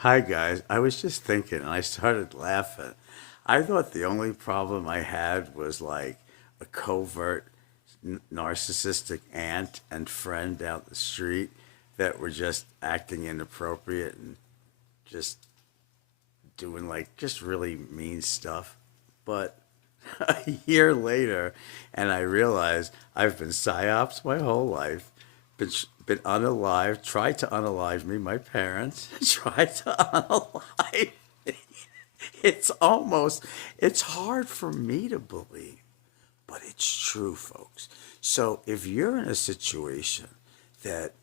Hi guys, I was just thinking and I started laughing. I thought the only problem I had was like a covert narcissistic aunt and friend out the street that were just acting inappropriate and just doing like just really mean stuff. But a year later, and I realized I've been psyops my whole life, been unalive, tried to unalive me, my parents tried to unalive me. It's almost, it's hard for me to believe, but it's true, folks. So if you're in a situation that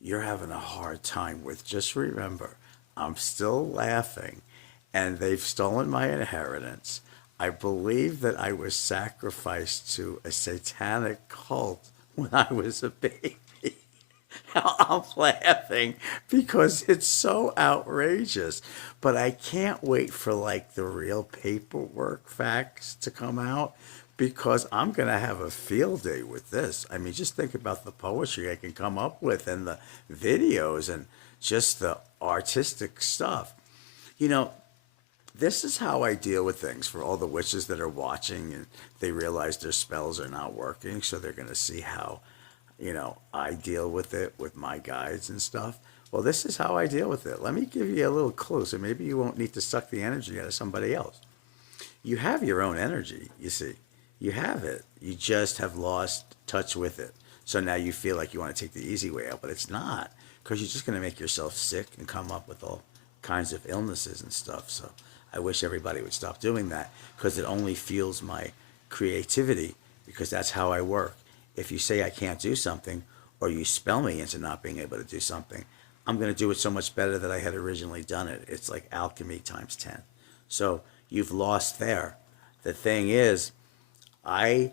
you're having a hard time with, just remember, I'm still laughing and they've stolen my inheritance. I believe that I was sacrificed to a satanic cult when I was a baby. I'm laughing because it's so outrageous. But I can't wait for like the real paperwork facts to come out because I'm going to have a field day with this. I mean, just think about the poetry I can come up with and the videos and just the artistic stuff. You know, this is how I deal with things for all the witches that are watching and they realize their spells are not working. So they're going to see how, I deal with it with my guides and stuff. Well, this is how I deal with it. Let me give you a little clue so maybe you won't need to suck the energy out of somebody else. You have your own energy, you see. You have it. You just have lost touch with it. So now you feel like you want to take the easy way out, but it's not because you're just going to make yourself sick and come up with all kinds of illnesses and stuff. So I wish everybody would stop doing that because it only fuels my creativity because that's how I work. If you say I can't do something or you spell me into not being able to do something, I'm going to do it so much better than I had originally done it. It's like alchemy times 10. So you've lost there. The thing is, I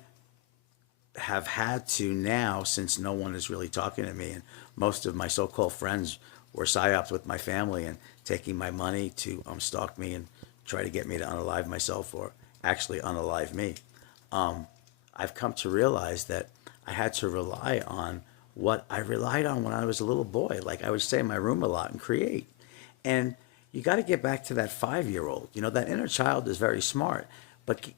have had to now, since no one is really talking to me, and most of my so called friends were psyops with my family and taking my money to stalk me and try to get me to unalive myself or actually unalive me. I've come to realize that I had to rely on what I relied on when I was a little boy. Like I would stay in my room a lot and create. And you got to get back to that 5 year old. You know, that inner child is very smart. But,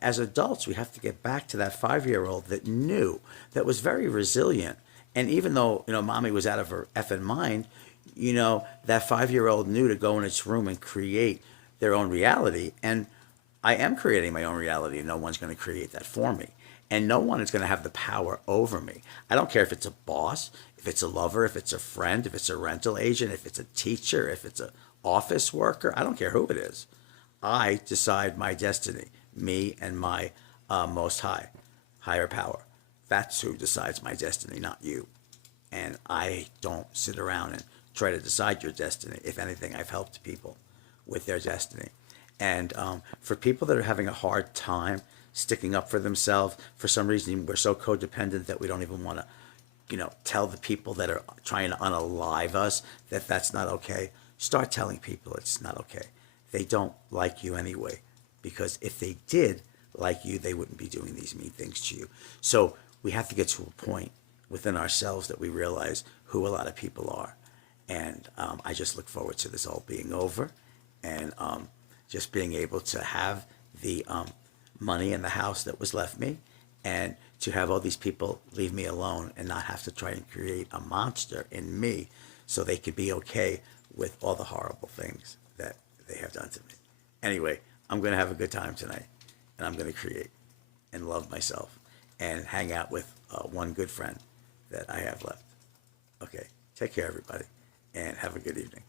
as adults, we have to get back to that 5 year old that knew, that was very resilient. And even though, mommy was out of her effing mind, that 5 year old knew to go in its room and create their own reality. And I am creating my own reality, and no one's going to create that for me. And no one is going to have the power over me. I don't care if it's a boss, if it's a lover, if it's a friend, if it's a rental agent, if it's a teacher, if it's an office worker. I don't care who it is. I decide my destiny, me and my most higher power. That's who decides my destiny, not you. And I don't sit around and try to decide your destiny. If anything, I've helped people with their destiny. And for people that are having a hard time sticking up for themselves, for some reason we're so codependent that we don't even want to, tell the people that are trying to unalive us that that's not okay. Start telling people it's not okay. They don't like you anyway, because if they did like you, they wouldn't be doing these mean things to you. So we have to get to a point within ourselves that we realize who a lot of people are. And I just look forward to this all being over and just being able to have the money in the house that was left me and to have all these people leave me alone and not have to try and create a monster in me so they could be okay with all the horrible things that they have done to me. Anyway, I'm going to have a good time tonight and I'm going to create and love myself and hang out with one good friend that I have left. Okay, take care, everybody, and have a good evening.